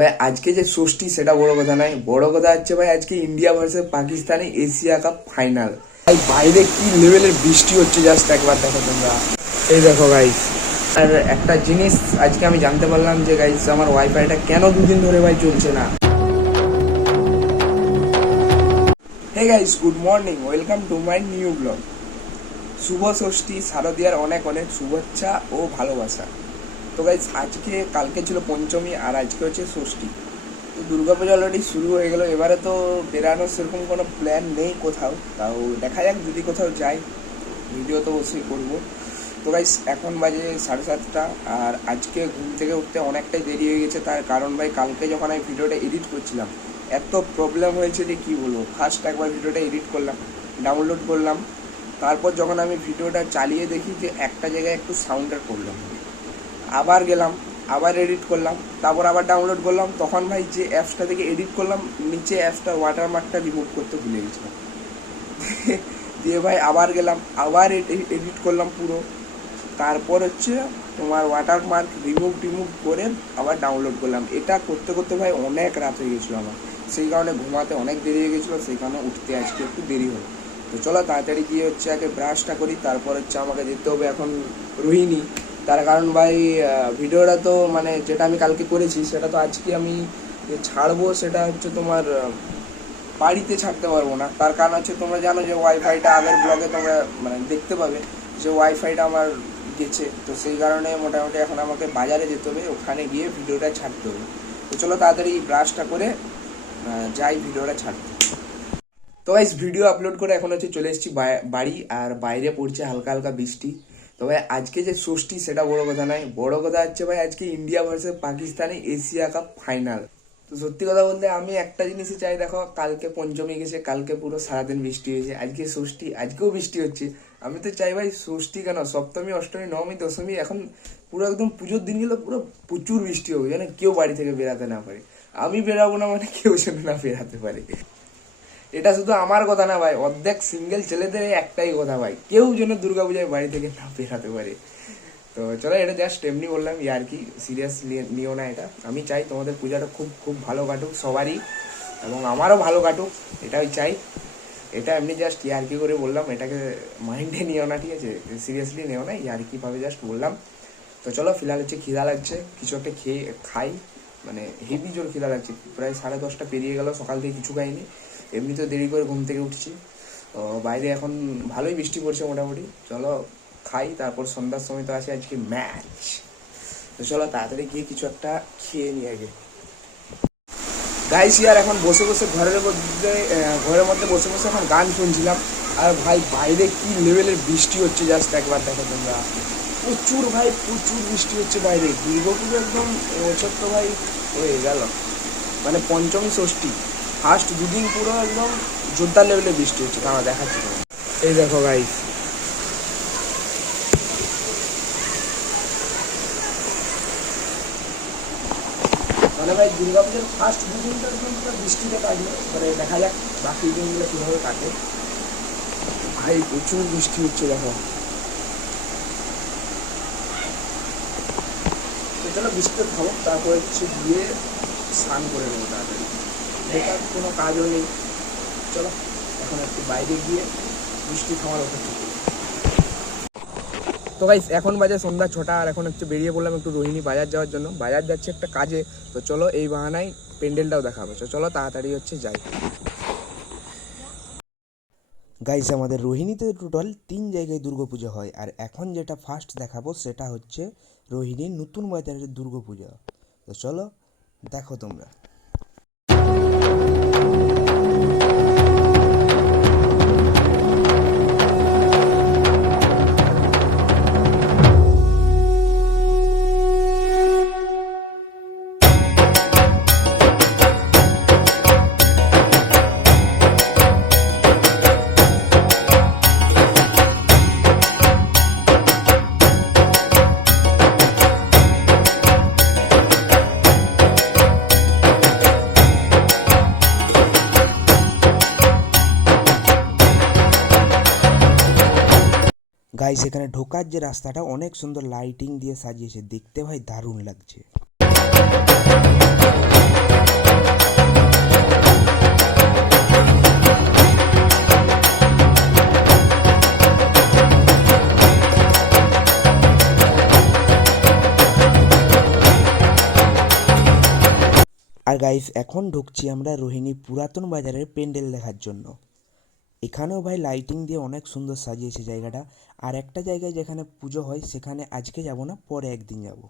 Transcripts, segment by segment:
তবে আজকে যে ষষ্ঠী, সেটা বড় কথা নয়। বড় কথা হচ্ছে ভাই, আজকে ইন্ডিয়া ভার্সেস পাকিস্তানে এশিয়া কাপ ফাইনাল। ভাই, বাইরে কি লেভেলের বৃষ্টি হচ্ছে, জাস্ট একবার দেখো তোমরা। এই দেখো গাইস আর একটা জিনিস, আজকে আমি জানতে পারলাম যে গাইস আমার ওয়াইফাইটা কেন দুদিন ধরে ভাই চলছে না? Hey guys good morning welcome to my new blog শুভ ষষ্ঠী, শারদীয়ার অনেক অনেক শুভেচ্ছা ও ভালোবাসা। তো গাইস আজকে, কালকে ছিল পঞ্চমী আর আজকে হচ্ছে ষষ্ঠী। তো দুর্গাপূজা অলরেডি শুরু হয়ে গেল, এবারে তো বেরানোর সেরকম কোনো প্ল্যান নেই কোথাও। তাও দেখা যাক, যদি কোথাও যাই ভিডিও তো অবশ্যই করব। তো গাইস এখন বাজে সাড়ে সাতটা, আর আজকে ঘুম থেকে উঠতে অনেকটাই দেরি হয়ে গেছে। তার কারণ ভাই, কালকে যখন আমি ভিডিওটা এডিট করছিলাম, এত প্রবলেম হয়েছে যে কী বলব? ফার্স্ট একবার ভিডিওটা এডিট করলাম ডাউনলোড করলাম। তারপর যখন আমি ভিডিওটা চালিয়ে দেখি যে একটা জায়গায় একটু সাউন্ডের প্রবলেম আবার গেলাম, আবার এডিট করলাম, তারপর আবার ডাউনলোড করলাম, তখন ভাই যে অ্যাপসটা থেকে এডিট করলাম, নিচে অ্যাপসটা ওয়াটারমার্কটা রিমুভ করতে ভুলে গেছিলাম দিয়ে ভাই আবার গেলাম, আবার এডিট করলাম পুরো। তারপর হচ্ছে তোমার ওয়াটারমার্ক রিমুভ টিমুভ করে আবার ডাউনলোড করলাম। এটা করতে করতে ভাই অনেক রাত হয়ে গেছিল আমার। সেই কারণে ঘুমাতে অনেক দেরি হয়ে গেছিল, সেই কারণে উঠতে আজকে একটু দেরি হলো। তো চলো তাড়াতাড়ি গিয়ে হচ্ছে আগে ব্রাশটা করি, তারপর হচ্ছে আমাকে যেতে হবে এখন রোহিণী। তার কারণ ভাই ভিডিওটা তো মানে যেটা আমি কালকে করেছি, সেটা তো আজকে আমি ছাড়বো, সেটা হচ্ছে তোমার বাড়িতে ছাড়তে পারব না। তার কারণ হচ্ছে তোমরা জানো যে ওয়াইফাইটা আগের ব্লগে তোমরা মানে দেখতে পাবে যে ওয়াইফাইটা আমার গেছে। তো সেই কারণে মোটামুটি এখন আমাকে বাজারে যেতে হবে, ওখানে গিয়ে ভিডিওটা ছাড়তে হবে। তো চলো তাড়াতাড়ি ব্রাশটা করে যাই ভিডিওটা ছাড়তে। তো গাইস ভিডিও আপলোড করে এখন হচ্ছে চলে এসেছি বাড়ি, আর বাইরে পড়ছে হালকা হালকা বৃষ্টি। তো ভাই, আজকে যে ষষ্ঠী, সেটা বড় কথা নয়। বড় কথা হচ্ছে ভাই, আজকে ইন্ডিয়া ভার্সেস পাকিস্তানে এশিয়া কাপ ফাইনাল তো সত্যি কথা বলতে আমি একটা জিনিসই চাই, দেখো, কালকে পঞ্চমী গেছে, কালকে পুরো সারাদিন বৃষ্টি হয়েছে, আজকে ষষ্ঠী, আজকেও বৃষ্টি হচ্ছে। আমি তো চাই ভাই, ষষ্ঠী কেন? সপ্তমী, অষ্টমী, নবমী, দশমী, এখন পুরো একদম পুজোর দিনগুলো পুরো প্রচুর বৃষ্টি হবে, যেন কেউ বাড়ি থেকে বেরাতে না পারে। আমি বেরাবো না মানে কেউ যেন না বেরাতে পারে। এটা শুধু আমার কথা না ভাই, অর্ধেক সিঙ্গেল ছেলেদের একটাই কথা ভাই। কেউ যেন দুর্গাপূজায় বাড়ি থেকে না বেরাতে পারে। তো চলো, এটা জাস্ট এমনি বললাম ইয়ার কি সিরিয়াস নিও না এটা। আমি চাই তোমাদের পূজাটা খুব খুব ভালো কাটুক, সবারই, এবং আমারও ভালো কাটুক, এটাই চাই। এটা এমনি জাস্ট ইয়ার্কি করে বললাম, এটাকে মাইন্ডে নিও না, ঠিক আছে? সিরিয়াসলি নিও না ইয়ার্কিভাবে জাস্ট বললাম। তো চলো, ফিলহাল হচ্ছে খিদা লাগছে, কিছু একটা খেয়ে খাই। মানে হেভি জোর খিদা লাগছে, প্রায় সাড়ে দশটা পেরিয়ে গেল, সকাল থেকে কিছু খাইনি। এমনি তো দেরি করে ঘুম থেকে উঠছি। বাইরে এখন ভালোই বৃষ্টি পড়ছে মোটামুটি। চলো খাই, তারপর সন্ধ্যার সময় তো আছে আজকে ম্যাচ। তো চলো তাড়াতাড়ি গিয়ে কিছু একটা খেয়ে নিই আগে। গাইস ইয়ার এখন বসে বসে ঘরের মধ্যে ঘরের মধ্যে বসে বসে এখন গান শুনছিলাম। আর ভাই, বাইরে কি লেভেলের বৃষ্টি হচ্ছে জাস্ট একবার দেখো তোমরা। প্রচুর ভাই, প্রচুর বৃষ্টি হচ্ছে বাইরে। দুর্গাপুজো একদম এবছর তো ভাই হয়ে গেল। মানে পঞ্চম ষষ্ঠী। ফার্স্ট দুদিন পুরো একদম জোরদার লেভেলে বৃষ্টি হচ্ছে তারা দেখাচ্ছি। এই দেখো গাইস মানে ভাই দুর্গাপুজোর ফার্স্ট দুদিনটা একদম পুরো বৃষ্টিতে কাটলো মানে দেখা যাক বাকি দিনগুলো কীভাবে কাটে। ভাই, প্রচুর বৃষ্টি হচ্ছে, দেখো। চলো বৃষ্টিতে থামুক তারপর হচ্ছে গিয়ে স্নান করে নেব তাড়াতাড়ি। বেকার, কোনো কাজও নেই। চলো, এখন একটু বাইরে গিয়ে বৃষ্টি থামার অপেক্ষা করি। তো গাইস এখন বাজে সন্ধ্যা ছটা, আর এখন হচ্ছে বেরিয়ে পড়লাম একটু রোহিণী বাজার যাওয়ার জন্য। বাজার যাচ্ছে একটা কাজে, তো চলো এই বাহানায় প্যান্ডেলটাও দেখাবো। তো চলো, তাড়াতাড়ি হচ্ছে যাই। গাইস আমাদের রোহিণীতে টোটাল তিন জায়গায় দুর্গাপূজা হয়, আর এখন যেটা ফার্স্ট দেখাবো সেটা হচ্ছে রোহিণীর নতুন বাজারের দুর্গাপূজা তো চলো, দেখো তোমরা। গাইস এখানে ঢোকার যে রাস্তাটা অনেক সুন্দর লাইটিং দিয়ে সাজিয়েছে। দেখতে ভাই দারুণ লাগছে। আর গাইস এখন ঢুকছি আমরা রোহিণী পুরাতন বাজারের প্যান্ডেল দেখার জন্য। এখানেও ভাই লাইটিং দিয়ে অনেক সুন্দর সাজিয়েছে জায়গাটা। আর একটা জায়গায় যেখানে পুজো হয়, সেখানে আজকে যাব না, পরে একদিন যাব।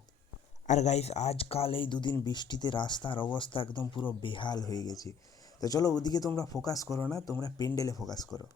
আর গাইস আজকাল এই দুদিন বৃষ্টিতে রাস্তার অবস্থা একদম পুরো বেহাল হয়ে গেছে। তো চলো ওদিকে তোমরা ফোকাস করো না, তোমরা প্যান্ডেলে ফোকাস করো।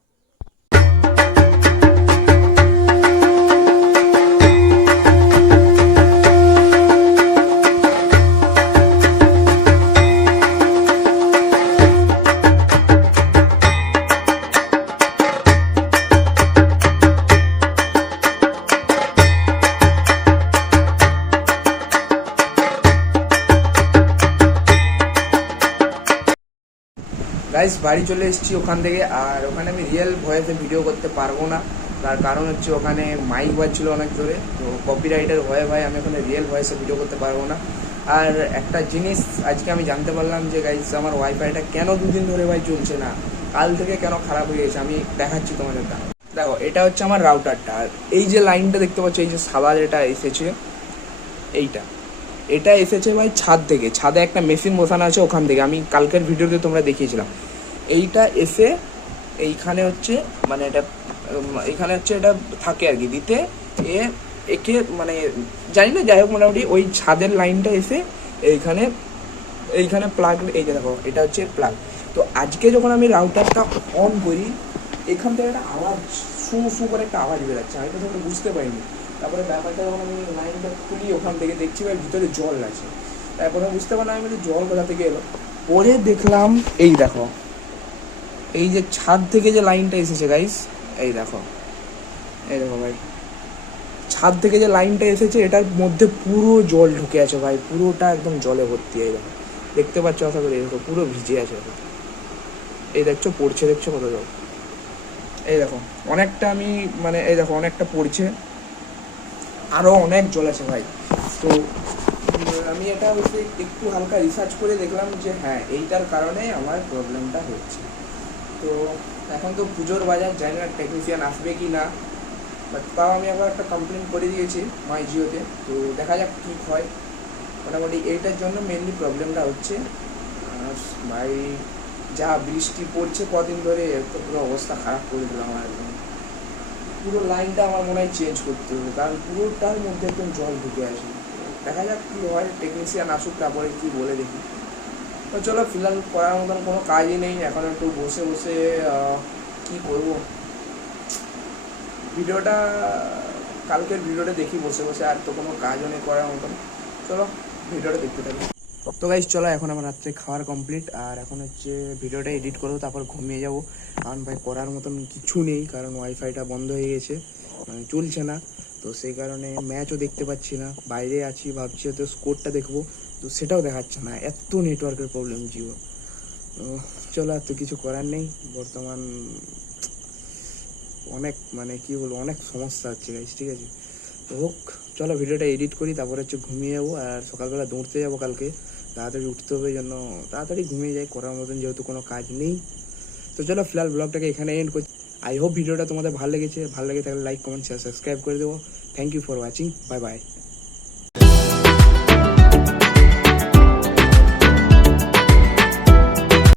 গাইস বাড়ি চলে এসেছি ওখান থেকে, আর ওখানে আমি রিয়েল ভয়েসে ভিডিও করতে পারব না। তার কারণ হচ্ছে ওখানে মাইক বাজছিল অনেক ধরে তো কপিরাইটের ভয়ে ভয়ে আমি ওখানে রিয়েল ভয়েসে ভিডিও করতে পারব না। আর একটা জিনিস আজকে আমি জানতে পারলাম যে গাইস আমার ওয়াইফাইটা কেন দুদিন ধরে ভাই চলছে না? কাল থেকে কেন খারাপ হয়ে গেছে? আমি দেখাচ্ছি তোমাদের দাঁড়াও। দেখো, এটা হচ্ছে আমার রাউটারটা আর এই যে লাইনটা দেখতে পাচ্ছ, এই যে সাদা যেটা এসেছে, এইটা। এটা এসেছে ভাই ছাদ থেকে। ছাদে একটা মেশিন বসানো আছে ওখান থেকে। আমি কালকের ভিডিওতে তোমরা দেখিয়েছিলাম। এইটা এসে এইখানে হচ্ছে মানে এটা এখানে হচ্ছে এটা থাকে আর কি। দিতে এ, একে মানে জানি না, যাই হোক মোটামুটি ওই ছাদের লাইনটা এসে এইখানে এইখানে প্লাগ এই যে দেখো, এটা হচ্ছে প্লাগ তো আজকে যখন আমি রাউটারটা অন করি, এখান থেকে একটা আওয়াজ শু শু করে একটা আওয়াজ বেরোচ্ছে। আমি প্রথমে বুঝতে পারিনি। তারপরে ব্যাপারটা যখন আমি লাইনটা খুলি, ওখান থেকে দেখছি ভাই ভিতরে জল আছে। তারপরে বুঝতে পারলাম আমি জল কোথা থেকে এলো? পরে দেখলাম, এই দেখো এই যে ছাদ থেকে যে লাইনটা এসেছে গাইস এই দেখো এই দেখো ভাই, ছাদ থেকে যে লাইনটা এসেছে, এটার মধ্যে পুরো জল ঢুকে আছে ভাই, পুরোটা একদম জলে ভর্তি, এই দেখো, দেখতে পাচ্ছ আশা করি দেখো, পুরো ভিজে আছে এই দেখছ, পড়ছে, দেখছ কত জল, এই দেখো, অনেকটা আমি মানে এই দেখো, অনেকটা পড়ছে আরও অনেক জল আছে ভাই, তো আমি এটা হচ্ছে একটু হালকা রিসার্চ করে দেখলাম যে হ্যাঁ এইটার কারণে আমার প্রবলেমটা হচ্ছে। তো এখন তো পুজোর বাজার, জানি না টেকনিশিয়ান আসবে কি না বাট তাও আমি আবার একটা কমপ্লেন করে দিয়েছি মাই জিওতে, তো দেখা যাক কী হয়। মোটামুটি এইটার জন্য মেনলি প্রবলেমটা হচ্ছে। আর ভাই, যা বৃষ্টি পড়ছে কদিন ধরে তো পুরো অবস্থা খারাপ করে দিল আমার একদম। পুরো লাইনটা আমার মনে হয় চেঞ্জ করতে হবে, কারণ পুরোটার মধ্যে একদম জল ঢুকে আছে দেখা যাক কী হয় টেকনিশিয়ান আসুক তারপরে কী বলে দেখি। তো চলো, ফিলহাল করার মতন কোনো কাজই নেই। এখন একটু বসে বসে কি করব? ভিডিওটা, কালকের ভিডিওটা দেখি বসে বসে, আর তো কোনো কাজও নেই করার মতন। চলো, ভিডিওটা দেখতে থাকি। তো গাইজ চলো, এখন আমার রাত্রে খাওয়ার কমপ্লিট আর এখন হচ্ছে ভিডিওটা এডিট করব, তারপর ঘুমিয়ে যাব। কারণ ভাই, করার মতন কিছু নেই, কারণ ওয়াইফাইটা বন্ধ হয়ে গেছে মানে চলছে না। তো সেই কারণে ম্যাচও দেখতে পাচ্ছি না। বাইরে আছি, ভাবছি হয়তো স্কোরটা দেখব। তো সেটাও দেখাচ্ছে না। এত নেটওয়ার্কের প্রবলেম জিও। চলো, আর তো কিছু করার নেই। বর্তমান অনেক মানে কি বলব, অনেক সমস্যা হচ্ছে গাইজ ঠিক আছে? তো হোক, চলো ভিডিওটা এডিট করি, তারপরে হচ্ছে ঘুমিয়ে যাব, আর সকালবেলা দৌড়তে যাব কালকে। তাড়াতাড়ি উঠতে হবে জন্য। তাড়াতাড়ি ঘুমিয়ে যাই, করার মতন যেহেতু কোনো কাজ নেই। তো চলো, ফিলহাল ব্লগটাকে এখানে এন্ড করছি। আই হোপ ভিডিওটা তোমাদের ভালো লেগেছে। ভালো লেগে থাকলে লাইক কমেন্ট শেয়ার সাবস্ক্রাইব করে দেবো। Thank you for watching bye bye